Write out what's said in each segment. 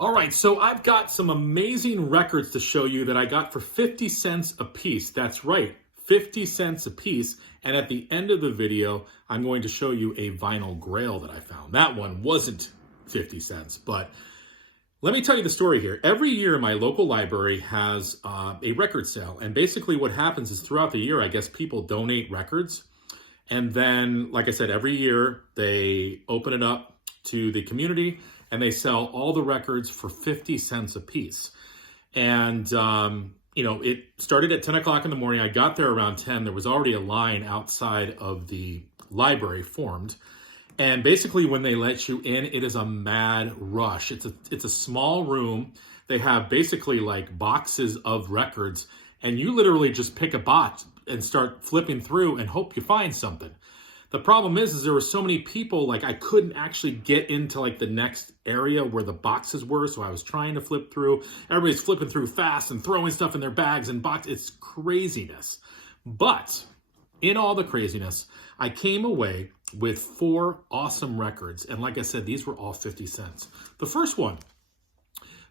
All right, so I've got some amazing records to show you that I got for 50 cents a piece. That's right, 50 cents a piece. And at the end of the video, I'm going to show you a vinyl grail that I found. That one wasn't 50 cents, but let me tell you the story here. Every year, my local library has a record sale. And basically what happens is throughout the year, I guess people donate records. And then, like I said, every year they open it up to the community and they sell all the records for 50 cents a piece. And, it started at 10 o'clock in the morning. I got there around 10. There was already a line outside of the library formed. And basically when they let you in, it is a mad rush. It's a small room. They have basically like boxes of records, and you literally just pick a box and start flipping through and hope you find something. The problem is there were so many people, like I couldn't actually get into like the next area where the boxes were. So I was trying to flip through. Everybody's flipping through fast and throwing stuff in their bags and boxes. It's craziness. But in all the craziness, I came away with 4 awesome records. And like I said, these were all 50 cents. The first one,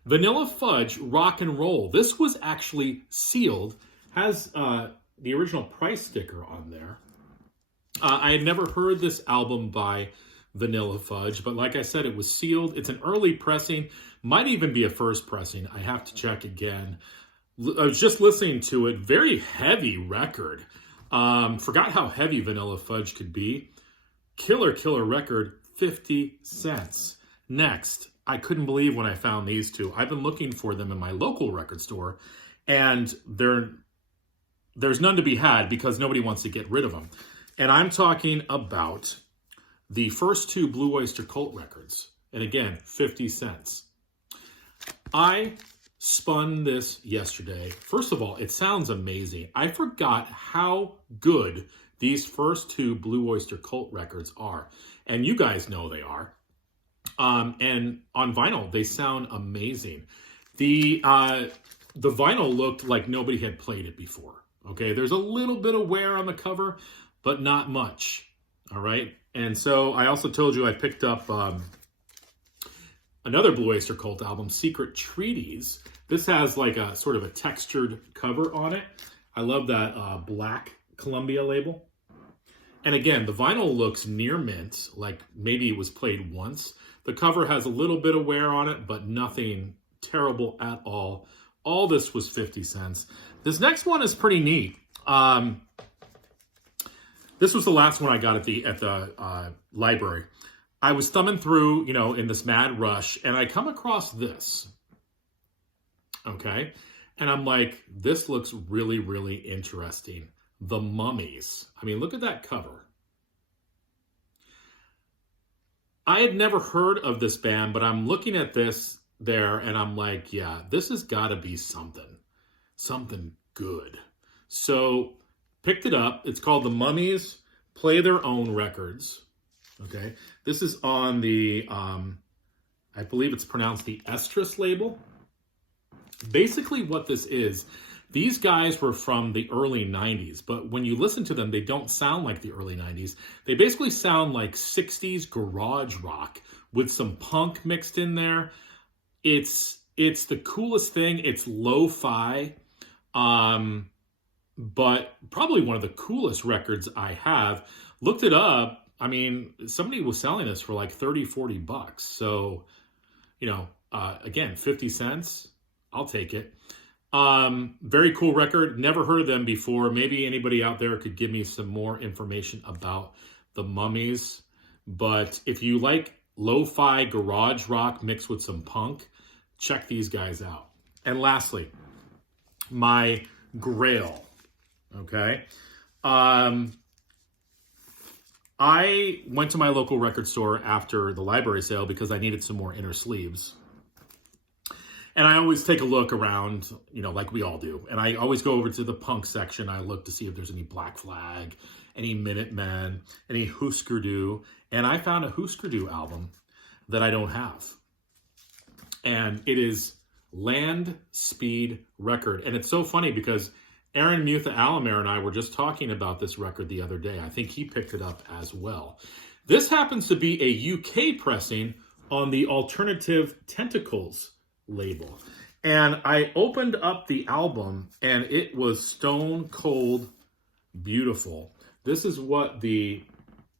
Vanilla Fudge Rock and Roll. This was actually sealed, has the original price sticker on there. I had never heard this album by Vanilla Fudge, but like I said, it was sealed. It's an early pressing, might even be a first pressing. I have to check again. I was just listening to it. Very heavy record. Forgot how heavy Vanilla Fudge could be. Killer record, 50 cents. Next, I couldn't believe when I found these two. I've been looking for them in my local record store, and there's none to be had because nobody wants to get rid of them. And I'm talking about the first 2 Blue Oyster Cult records. And again, 50 cents. I spun this yesterday. First of all, it sounds amazing. I forgot how good these first 2 Blue Oyster Cult records are. And you guys know they are. And on vinyl, they sound amazing. The vinyl looked like nobody had played it before. Okay, there's a little bit of wear on the cover, but not much. All right. And so I also told you I picked up another Blue Oyster Cult album, Secret Treaties. This has like a sort of a textured cover on it. I love that black Columbia label. And again, the vinyl looks near mint, like maybe it was played once. The cover has a little bit of wear on it, but nothing terrible at all. All this was 50 cents. This next one is pretty neat. This was the last one I got at the library. I was thumbing through, in this mad rush, and I come across this. Okay. And I'm like, this looks really, really interesting. The Mummies. I mean, look at that cover. I had never heard of this band, but I'm looking at this there and I'm like, yeah, this has got to be something good. So picked it up. It's called The Mummies Play Their Own Records. Okay. This is on the, I believe it's pronounced the Estrus label. Basically what this is, these guys were from the early 90s, but when you listen to them, they don't sound like the early 90s. They basically sound like 60s garage rock with some punk mixed in there. It's the coolest thing. It's lo-fi, but probably one of the coolest records I have. Looked it up. I mean, somebody was selling this for like 30, 40 bucks. So, again, 50 cents. I'll take it. Very cool record. Never heard of them before. Maybe anybody out there could give me some more information about the Mummies. But if you like lo-fi garage rock mixed with some punk, check these guys out. And lastly, my Grail. Okay. I went to my local record store after the library sale because I needed some more inner sleeves. And I always take a look around, like we all do. And I always go over to the punk section. I look to see if there's any Black Flag, any Minutemen, any Husker Du. And I found a Husker Du album that I don't have. And it is Land Speed Record. And it's so funny because Aaron Mutha Alamere and I were just talking about this record the other day. I think he picked it up as well. This happens to be a UK pressing on the Alternative Tentacles label. And I opened up the album and it was stone cold beautiful. This is what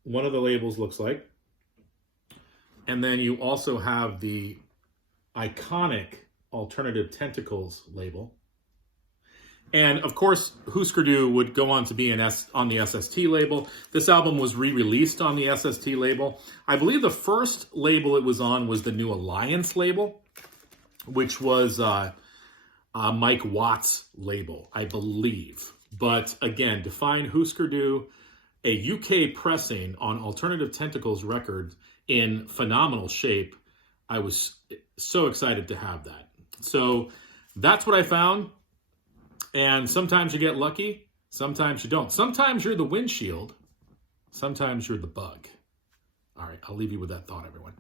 one of the labels looks like. And then you also have the iconic Alternative Tentacles label. And of course, Husker Du would go on to be on the SST label. This album was re-released on the SST label. I believe the first label it was on was the New Alliance label, which was Mike Watt's label, I believe. But again, to find Husker Du, a UK pressing on Alternative Tentacles records in phenomenal shape, I was so excited to have that. So that's what I found. And sometimes you get lucky, sometimes you don't. Sometimes you're the windshield, sometimes you're the bug. All right, I'll leave you with that thought, everyone.